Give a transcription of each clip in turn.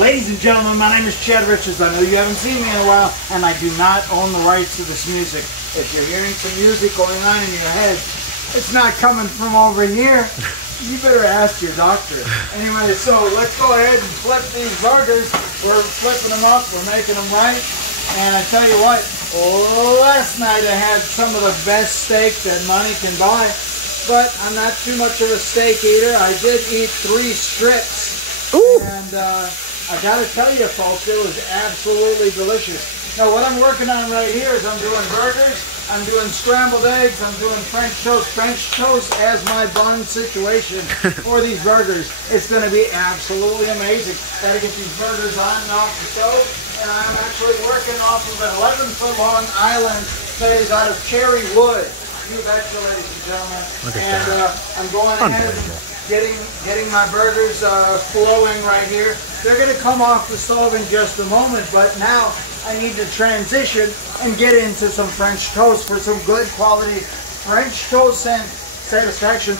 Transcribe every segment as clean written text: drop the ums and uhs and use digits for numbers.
Ladies and gentlemen, my name is Chad Richards. I know you haven't seen me in a while, and I do not own the rights to this music. If you're hearing some music going on in your head, it's not coming from over here. You better ask your doctor. Anyway, so let's go ahead and flip these burgers. We're flipping them up. We're making them right. And I tell you what, last night I had some of the best steak that money can buy. But I'm not too much of a steak eater. I did eat 3 strips. Ooh. And I gotta tell you folks, it was absolutely delicious. Now what I'm working on right here is I'm doing burgers, I'm doing scrambled eggs, I'm doing French toast. French toast as my bun situation for these burgers. It's gonna be absolutely amazing. Gotta get these burgers on and off the stove. And I'm actually working off of an 11-foot long island that is out of cherry wood. You betcha, ladies and gentlemen. And I'm going ahead and getting my burgers flowing right here. They're going to come off the stove in just a moment, but now I need to transition and get into some French toast for some good quality French toast and satisfaction.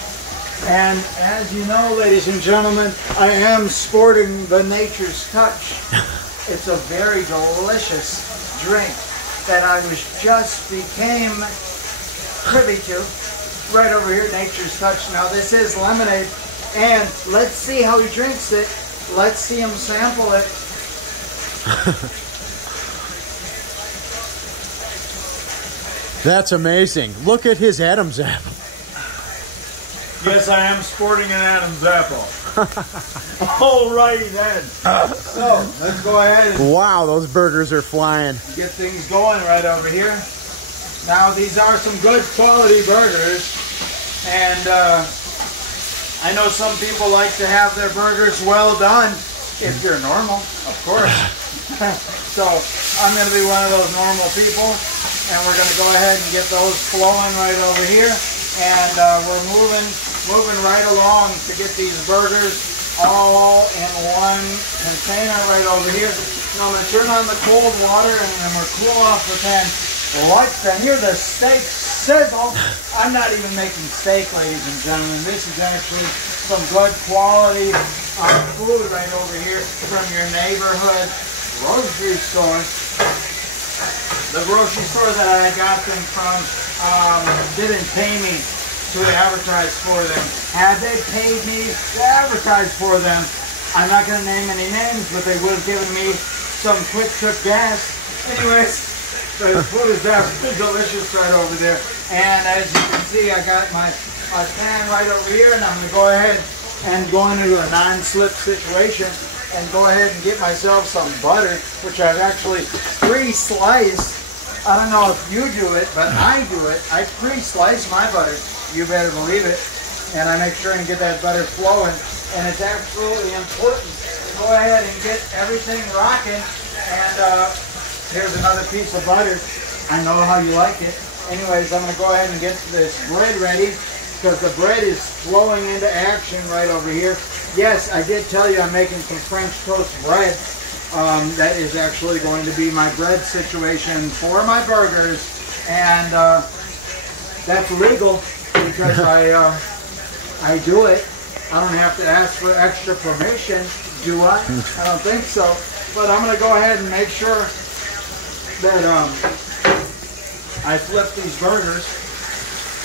And as you know, ladies and gentlemen, I am sporting the Nature's Touch. It's a very delicious drink that I became privy to right over here, Nature's Touch. Now this is lemonade, and let's see how he drinks it. Let's see him sample it. That's amazing. Look at his Adam's apple. Yes, I am sporting an Adam's apple. Alrighty then. So let's go ahead and Wow, those burgers are flying. get things going right over here. Now these are some good quality burgers, and I know some people like to have their burgers well done, if you're normal, of course. So I'm going to be one of those normal people, and we're going to go ahead and get those flowing right over here, and we're moving right along to get these burgers all in one container right over here. Now I'm going to turn on the cold water, and then we'll cool off the pan. Let's hear the steak sizzle. I'm not even making steak, ladies and gentlemen. This is actually some good quality food right over here from your neighborhood grocery store. The grocery store that I got them from didn't pay me to advertise for them. Had they paid me to advertise for them, I'm not going to name any names, but they would have given me some quick trip gas. Anyways, the food is absolutely delicious right over there. And as you can see, I got my pan right over here, and I'm going to go ahead and go into a non-slip situation and go ahead and get myself some butter, which I've actually pre-sliced. I don't know if you do it, but I do it. I pre-slice my butter. You better believe it. And I make sure and get that butter flowing. And it's absolutely important to go ahead and get everything rocking. And here's another piece of butter. I know how you like it. Anyways, I'm going to go ahead and get this bread ready because the bread is flowing into action right over here. Yes, I did tell you I'm making some French toast bread. That is actually going to be my bread situation for my burgers. And that's legal because I do it. I don't have to ask for extra permission, do I? I don't think so. But I'm going to go ahead and make sure that I flip these burgers.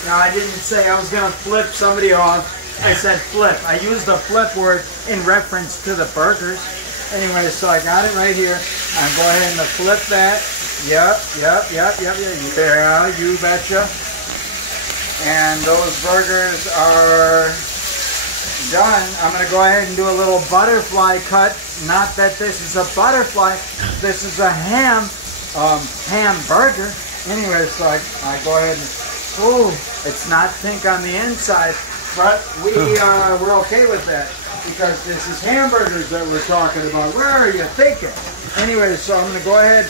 Now I didn't say I was going to flip somebody off. I said flip. I used the flip word in reference to the burgers. Anyway, so I got it right here. I'm going ahead and flip that. Yep. Yeah, you betcha. And those burgers are done. I'm going to go ahead and do a little butterfly cut. Not that this is a butterfly. This is a hamburger. Anyway, so I go ahead and, oh, it's not pink on the inside, but we're okay with that because this is hamburgers that we're talking about. Where are you thinking? Anyway, so I'm going to go ahead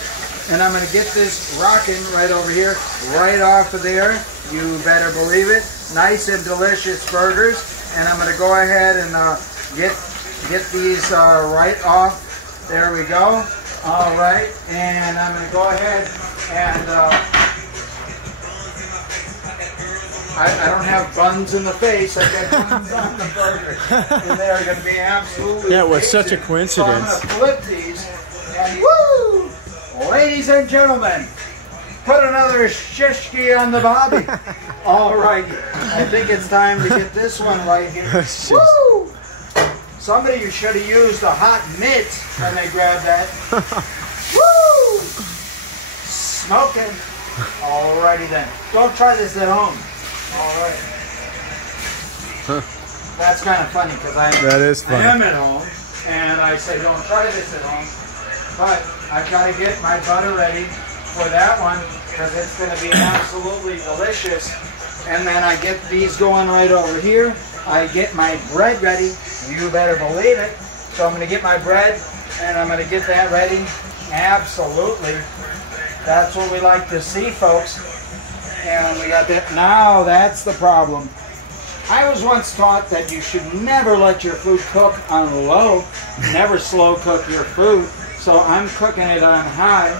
and I'm going to get this rocking right over here, right off of there. You better believe it. Nice and delicious burgers. And I'm going to go ahead and get these right off. There we go. All right, and I'm going to go ahead and I don't have buns in the face. I got buns on the burger. And they're going to be absolutely Yeah, it was such a amazing. coincidence. So I'm going to flip these. And woo! Ladies and gentlemen, put another shishki on the bobby. All right. I think it's time to get this one right here. Woo! Somebody should have used a hot mitt when they grabbed that. Woo! Smoking. Alrighty then. Don't try this at home. Alright. That's kind of funny because I am at home and I say don't try this at home. But I've got to get my butter ready for that one because it's going to be absolutely delicious. And then I get these going right over here. I get my bread ready. You better believe it. So I'm going to get my bread and I'm going to get that ready. Absolutely. That's what we like to see, folks. And we got that. Now that's the problem. I was once taught that you should never let your food cook on low. Never slow cook your food. So I'm cooking it on high.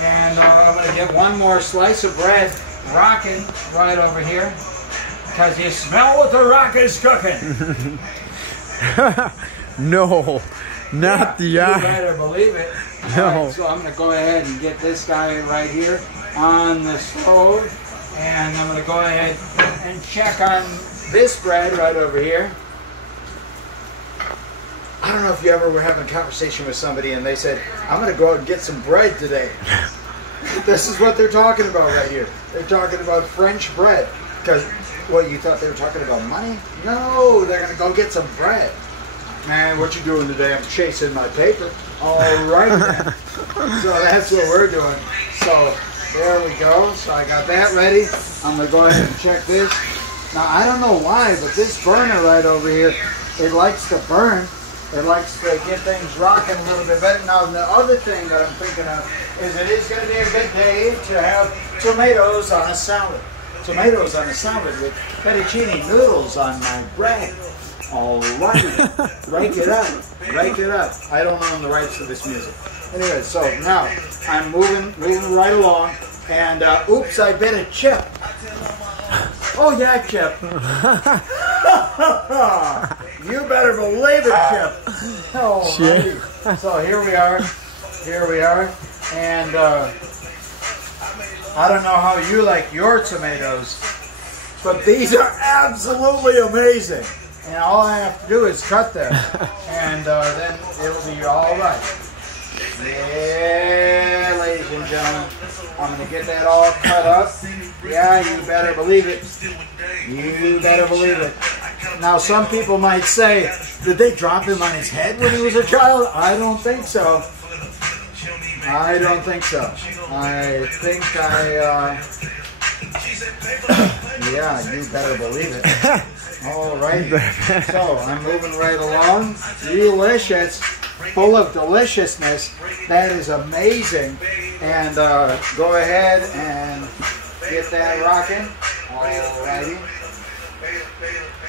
And I'm going to get one more slice of bread rocking right over here. Because you smell what the rock is cooking. No, not the eye. You better believe it. No. Right, so I'm going to go ahead and get this guy right here on the stove. And I'm going to go ahead and check on this bread right over here. I don't know if you ever were having a conversation with somebody and they said, I'm going to go out and get some bread today. This is what they're talking about right here. They're talking about French bread. Because, what, you thought they were talking about money? No, they're going to go get some bread. Man, what you doing today? I'm chasing my paper. All right then. So that's what we're doing. So there we go. So I got that ready. I'm going to go ahead and check this. Now, I don't know why, but this burner right over here, it likes to burn. It likes to get things rocking a little bit better. Now, the other thing that I'm thinking of is it is going to be a good day to have tomatoes on a salad. Tomatoes on a salad with fettuccine noodles on my bread. All right. Rake it up. Rake it up. I don't own the rights to this music. Anyway, so now I'm moving right along. And, oops, I bit a chip. Oh, yeah, Chip. You better believe it, Chip. Oh, right. So here we are. Here we are. And I don't know how you like your tomatoes, but these are absolutely amazing. And all I have to do is cut them. And then it'll be all right. Yeah, ladies and gentlemen. I'm going to get that all cut up. Yeah, you better believe it. You better believe it. Now, some people might say, did they drop him on his head when he was a child? I don't think so. I don't think so. I think yeah, you better believe it. All right. So, I'm moving right along. Delicious. Full of deliciousness. That is amazing. And go ahead and get that rocking. Alrighty.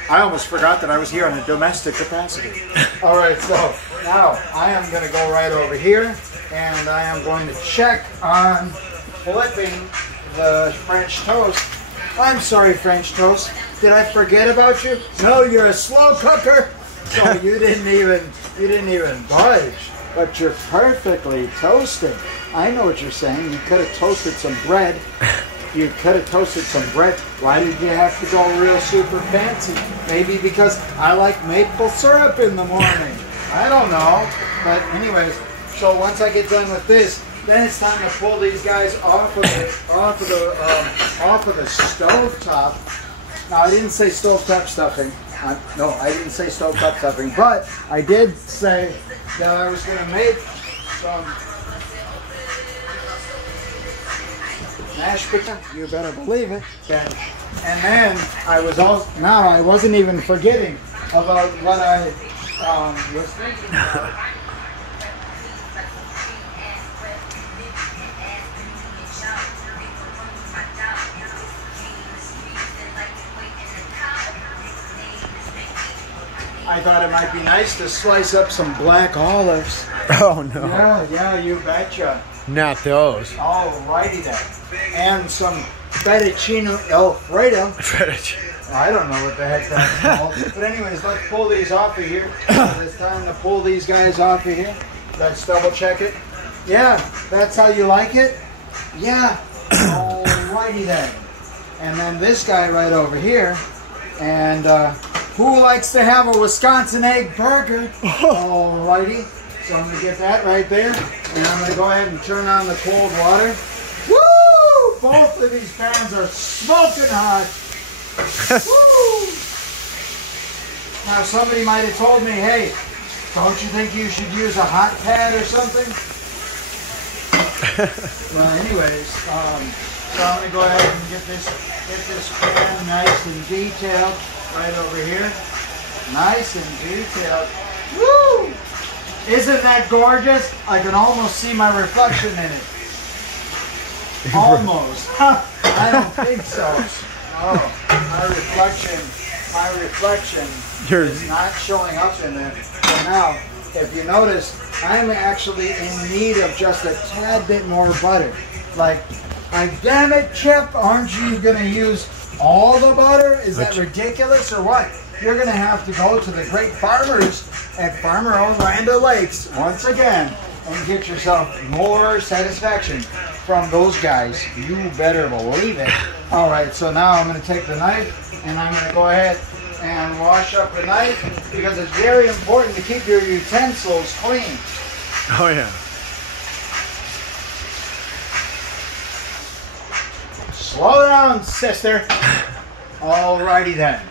I almost forgot that I was here on a domestic capacity. Alright, so now I am going to go right over here and I am going to check on flipping the French toast. I'm sorry, French toast. Did I forget about you? No, you're a slow cooker. So you didn't even budge, but you're perfectly toasted. I know what you're saying. You could have toasted some bread. You could have toasted some bread. Why did you have to go real super fancy? Maybe because I like maple syrup in the morning. I don't know. But anyways, so once I get done with this, then it's time to pull these guys off of the stovetop. Now I didn't say stovetop stuffing. No, I didn't say stovetop stuffing, but I did say that I was going to make some mashed potato. You better believe it. And then I wasn't even forgetting about what I was thinking about. I thought it might be nice to slice up some black olives. Oh, no. Yeah, you betcha. Not those. Alrighty then. And some fettuccine Alfredo. I don't know what the heck that's called. But anyways, let's pull these off of here. It's time to pull these guys off of here. Let's double check it. Yeah, that's how you like it? Yeah. Alrighty then. And then this guy right over here. And who likes to have a Wisconsin egg burger? Alrighty. So I'm going to get that right there. And I'm going to go ahead and turn on the cold water. Woo! Both of these pans are smoking hot. Woo! Now somebody might have told me, hey, don't you think you should use a hot pad or something? Well, anyways, so I'm going to go ahead and get this pan nice and detailed right over here. Nice and detailed. Woo! Isn't that gorgeous? I can almost see my reflection in it. Almost. I don't think so. Oh, my reflection is not showing up in there. So now, if you notice, I'm actually in need of just a tad bit more butter. Like, damn it, Chip, aren't you going to use all the butter? Is that ridiculous or what? You're going to have to go to the great farmers at farmer-owned Land O'Lakes once again and get yourself more satisfaction from those guys. You better believe it. All right, so now I'm going to take the knife and I'm going to go ahead and wash up the knife because it's very important to keep your utensils clean. Oh, yeah. Slow down, sister. Alrighty then.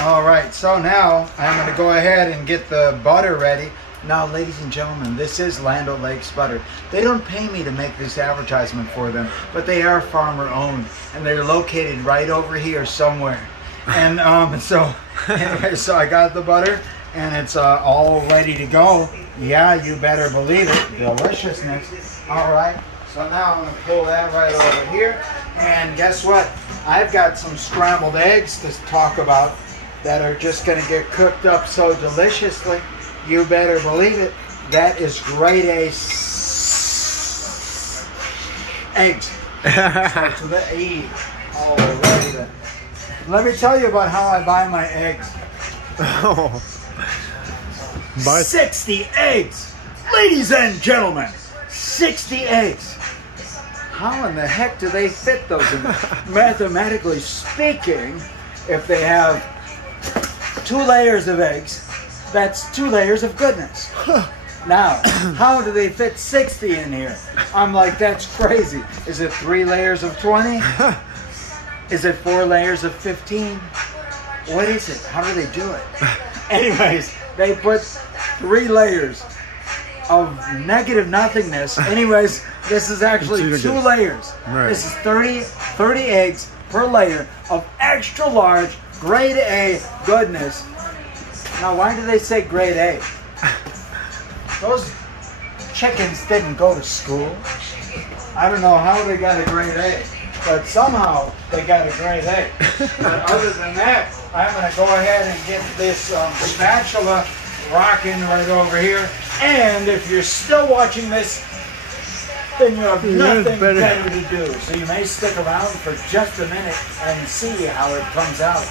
Alright, so now I'm going to go ahead and get the butter ready. Now, ladies and gentlemen, this is Land O'Lakes butter. They don't pay me to make this advertisement for them, but they are farmer-owned, and they're located right over here somewhere. And so anyway, so I got the butter, and it's all ready to go. Yeah, you better believe it. Deliciousness. Alright, so now I'm going to pull that right over here. And guess what? I've got some scrambled eggs to talk about that are just going to get cooked up so deliciously. You better believe it. That is grade A eggs. So to the E. Alrighty then. Let me tell you about how I buy my eggs. 60 eggs! Ladies and gentlemen, 60 eggs. How in the heck do they fit those in? Mathematically speaking, if they have 2 layers of eggs, that's 2 layers of goodness. Now, how do they fit 60 in here? I'm like, that's crazy. Is it 3 layers of 20? Is it 4 layers of 15? What is it? How do they do it? Anyways, they put 3 layers of negative nothingness. Anyways, this is actually 2 layers. Right. This is 30 eggs per layer of extra large grade A goodness. Now, why do they say grade A? Those chickens didn't go to school. I don't know how they got a grade A, but somehow they got a grade A. But other than that, I'm going to go ahead and get this spatula rocking right over here. And if you're still watching this, then you have nothing better to do. So you may stick around for just a minute and see how it comes out.